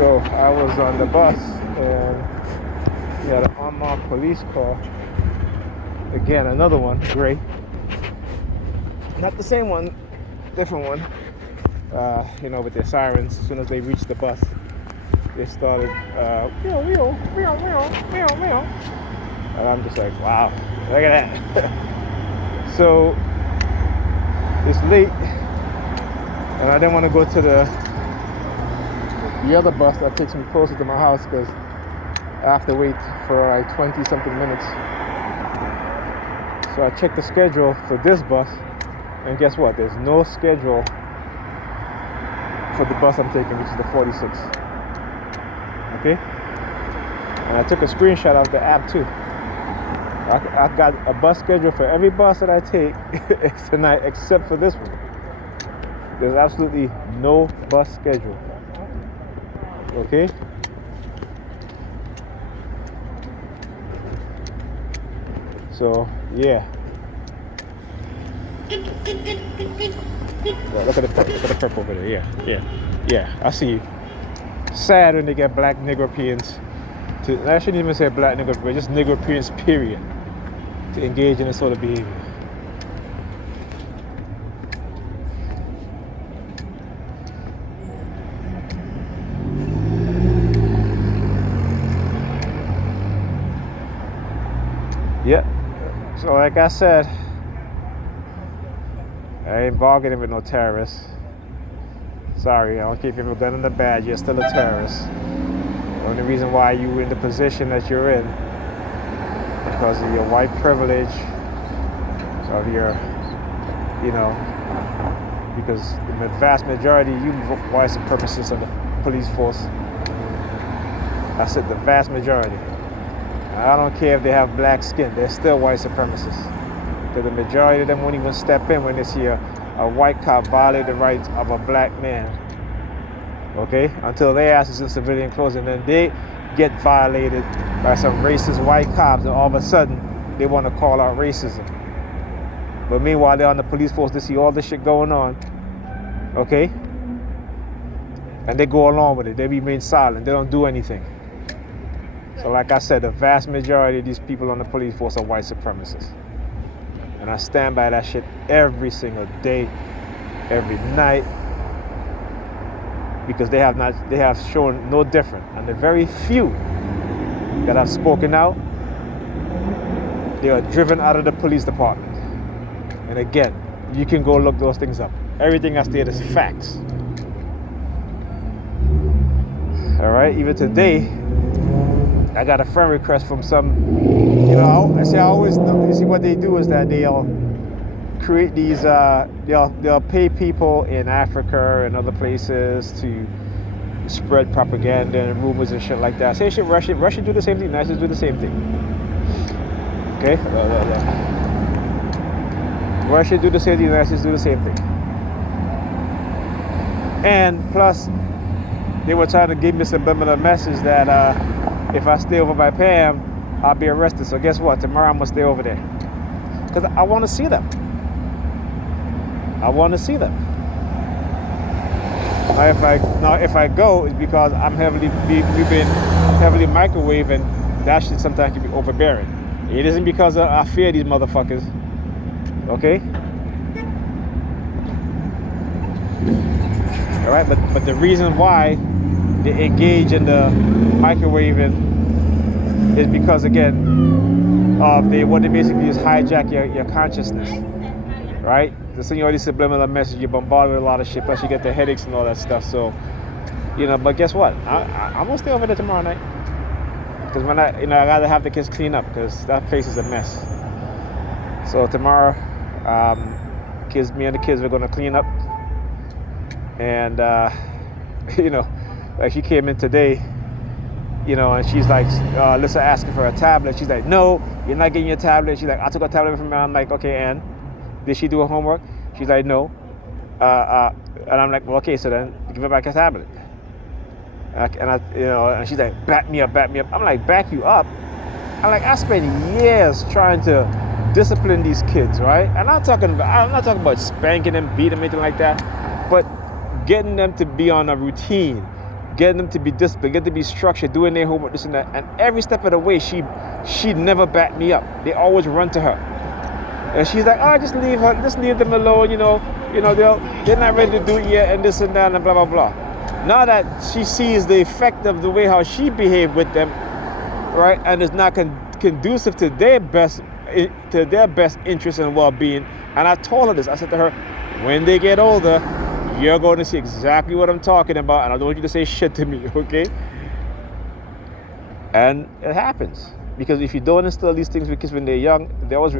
So I was on the bus and we had an unmarked police car. Again, another one, gray. Not the same one, different one. With their sirens. As soon as they reached the bus, they started, meow, meow, meow, meow, meow, meow. And I'm just like, wow, look at that. So it's late, and I didn't want to go to the other bus that takes me closer to my house because I have to wait for like 20-something minutes. So I checked the schedule for this bus, and guess what? There's no schedule for the bus I'm taking, which is the 46. Okay? And I took a screenshot of the app too. I got a bus schedule for every bus that I take tonight except for this one. There's absolutely no bus schedule. Okay? So, yeah. Look at the perp over there. Yeah. I see you. Sad when they get black Negropeans I shouldn't even say black Negropeans, just Negropeans, period, to engage in this sort of behavior. Yep. So like I said, I ain't bargaining with no terrorists. Sorry, I don't care if you have a gun in the badge, you're still a terrorist. The only reason why you're in the position that you're in because of your white privilege, of your, because the vast majority of you white supremacists of the police force. I said the vast majority. I don't care if they have black skin, they're still white supremacists. Because the majority of them won't even step in when they see a white cop violate the rights of a black man. Okay? Until their ass is in civilian clothes, and then they get violated by some racist white cops, and all of a sudden they want to call out racism. But meanwhile, they're on the police force, they see all this shit going on. Okay? And they go along with it. They remain silent. They don't do anything. So like I said, the vast majority of these people on the police force are white supremacists. And I stand by that shit every single day, every night, because they have shown no different. And the very few that have spoken out, they are driven out of the police department. And again, you can go look those things up. Everything I stated is facts. All right, even today, I got a friend request from some, I always know, you see what they do is that they'll create these, they'll pay people in Africa and other places to spread propaganda and rumors and shit like that. Say shit, Russia do the same thing, United States do the same thing. Okay? Russia do the same thing, United States do the same thing. And plus, they were trying to give me a subliminal message that if I stay over by Pam, I'll be arrested. So guess what? Tomorrow I'm gonna stay over there because I want to see them. Now, if I go, it's because we've been heavily microwaved, and that shit sometimes can be overbearing. It isn't because I fear these motherfuckers. Okay. All right, but the reason why they engage in the microwaving is because, again, what they basically is hijack your consciousness, right? They send you all these subliminal messages, you're bombarded with a lot of shit, plus you get the headaches and all that stuff. So, but guess what? I'm gonna stay over there tomorrow night because when I gotta have the kids clean up because that place is a mess. So tomorrow, me and the kids are gonna clean up, and like she came in today, and she's like, Lisa asking for a tablet. She's like, no, you're not getting your tablet. She's like, I took a tablet from her. I'm like, okay, and did she do her homework? She's like, no. And I'm like, well, okay, so then give her back a tablet. And she's like, back me up. I'm like, back you up? I'm like, I spent years trying to discipline these kids, right? And I'm not talking about spanking them, beating them, anything like that, but getting them to be on a routine, getting them to be disciplined, getting them to be structured, doing their homework, this and that. And every step of the way, she never backed me up. They always run to her. And she's like, oh, just leave them alone, they're not ready to do it yet, and this and that, and blah, blah, blah. Now that she sees the effect of the way how she behaved with them, right, and it's not conducive to their best interest and well-being. And I told her this. I said to her, when they get older, you're going to see exactly what I'm talking about, and I don't want you to say shit to me, okay? And it happens. Because if you don't instill these things with kids when they're young, they always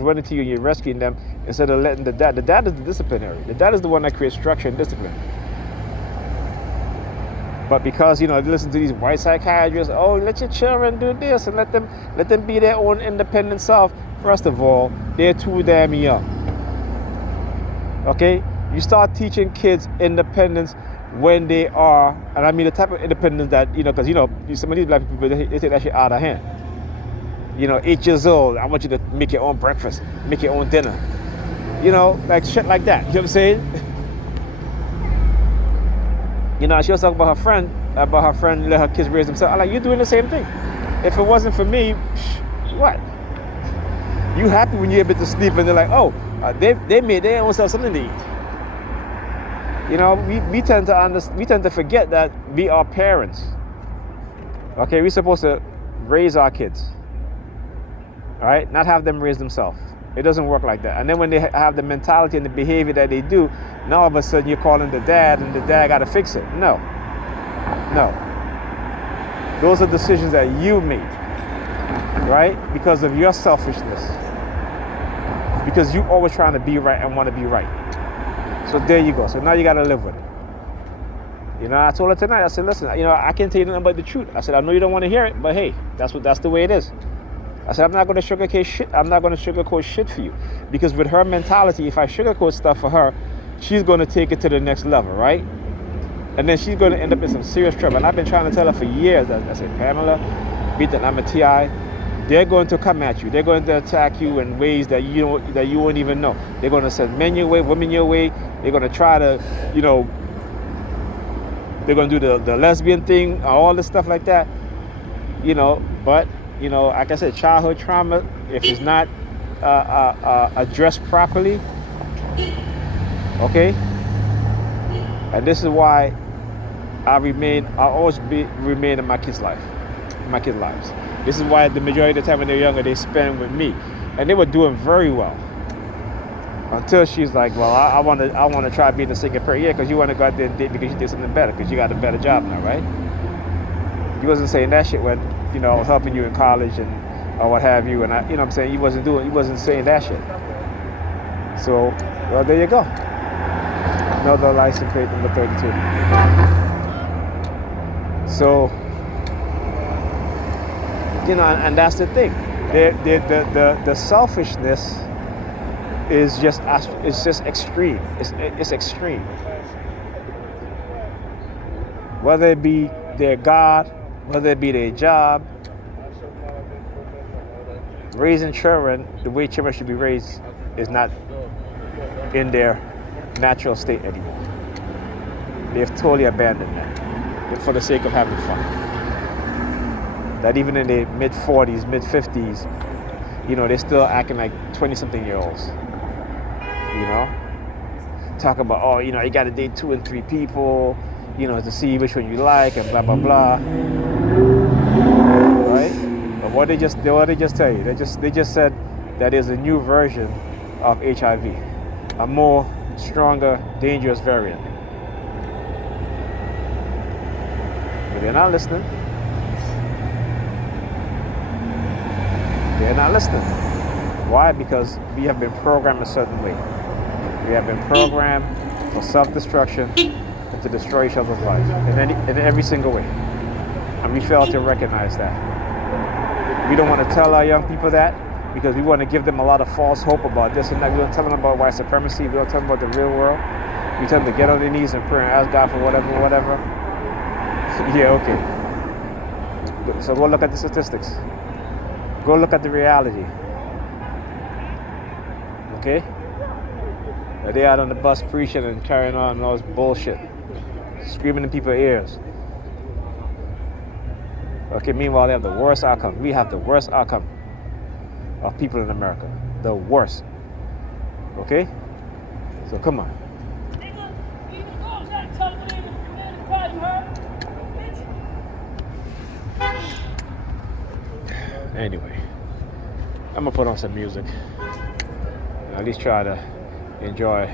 running to you and you're rescuing them instead of letting the dad is the disciplinary. The dad is the one that creates structure and discipline. But because, they listen to these white psychiatrists, oh, let your children do this and let them be their own independent self. First of all, they're too damn young. Okay? You start teaching kids independence when they are, and I mean the type of independence that, because, some of these black people, they take that shit out of hand. 8 years old, I want you to make your own breakfast, make your own dinner. Like shit like that. You know what I'm saying? She was talking about her friend let her kids raise themselves. I'm like, you're doing the same thing. If it wasn't for me, what? You happy when you're able to sleep and they're like, oh, they made their own self something to eat. We tend to forget that we are parents. Okay, we're supposed to raise our kids. All right, not have them raise themselves. It doesn't work like that. And then when they have the mentality and the behavior that they do, now all of a sudden you're calling the dad and the dad got to fix it. No. Those are decisions that you made, right? Because of your selfishness. Because you always trying to be right and want to be right. So there you go. So now you got to live with it. I told her tonight, I said, listen, I can't tell you nothing but the truth. I said, I know you don't want to hear it, but hey, that's the way it is. I said, I'm not going to sugarcoat shit. I'm not going to sugarcoat shit for you. Because with her mentality, if I sugarcoat stuff for her, she's going to take it to the next level, right? And then she's going to end up in some serious trouble. And I've been trying to tell her for years. I said, Pamela, beat that I'm a TI. They're going to come at you. They're going to attack you in ways that you won't even know. They're going to send men your way, women your way. They're going to try to, they're going to do the lesbian thing, all this stuff like that. But, like I said, childhood trauma, if it's not addressed properly, okay? And this is why I always remain in my kids' lives. This is why the majority of the time when they're younger, they spend with me. And they were doing very well. Until she's like, well, I want to try being a single parent. Yeah, because you want to go out there and date because you did something better, because you got a better job now, right? He wasn't saying that shit when, I was helping you in college or what have you. And I'm saying he wasn't saying that shit. So, well, there you go. Another license plate number 32. So, and that's the thing. The selfishness is just extreme. It's extreme. Whether it be their God, whether it be their job, raising children the way children should be raised is not in their natural state anymore. They've totally abandoned that for the sake of having fun. That even in their mid-40s, mid-50s, they're still acting like 20-something-year-olds. Talk about, you got to date 2 and 3 people, to see which one you like and blah, blah, blah. Right? But what they just tell you? They just said that there's a new version of HIV, a more stronger, dangerous variant. But they're not listening. They're not listening. Why? Because we have been programmed a certain way. We have been programmed for self-destruction and to destroy each other's lives in every single way. And we fail to recognize that. We don't want to tell our young people that because we want to give them a lot of false hope about this and that. We don't tell them about white supremacy. We don't tell them about the real world. We tell them to get on their knees and pray and ask God for whatever. Yeah, okay. So go look at the statistics. Go look at the reality. Okay? They out on the bus preaching and carrying on and all this bullshit. Screaming in people's ears. Okay, meanwhile, they have the worst outcome. We have the worst outcome of people in America. The worst. Okay? So come on. Anyway, I'm gonna put on some music. At least try to enjoy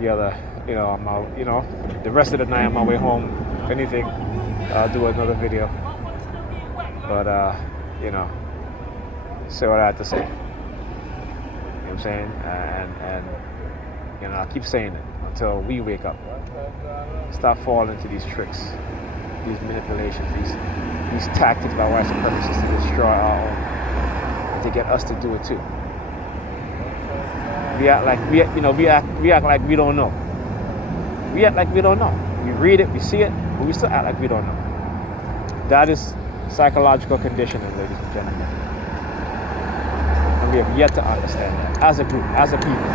the other, the rest of the night on my way home. If anything, I'll do another video. But say what I have to say. You know what I'm saying? And I'll keep saying it until we wake up. Stop falling into these tricks, these manipulations, these tactics by white supremacists to destroy our own, and to get us to do it too. We act like we act like we don't know. We act like we don't know. We read it, we see it, but we still act like we don't know. That is psychological conditioning, ladies and gentlemen. And we have yet to understand that as a group, as a people.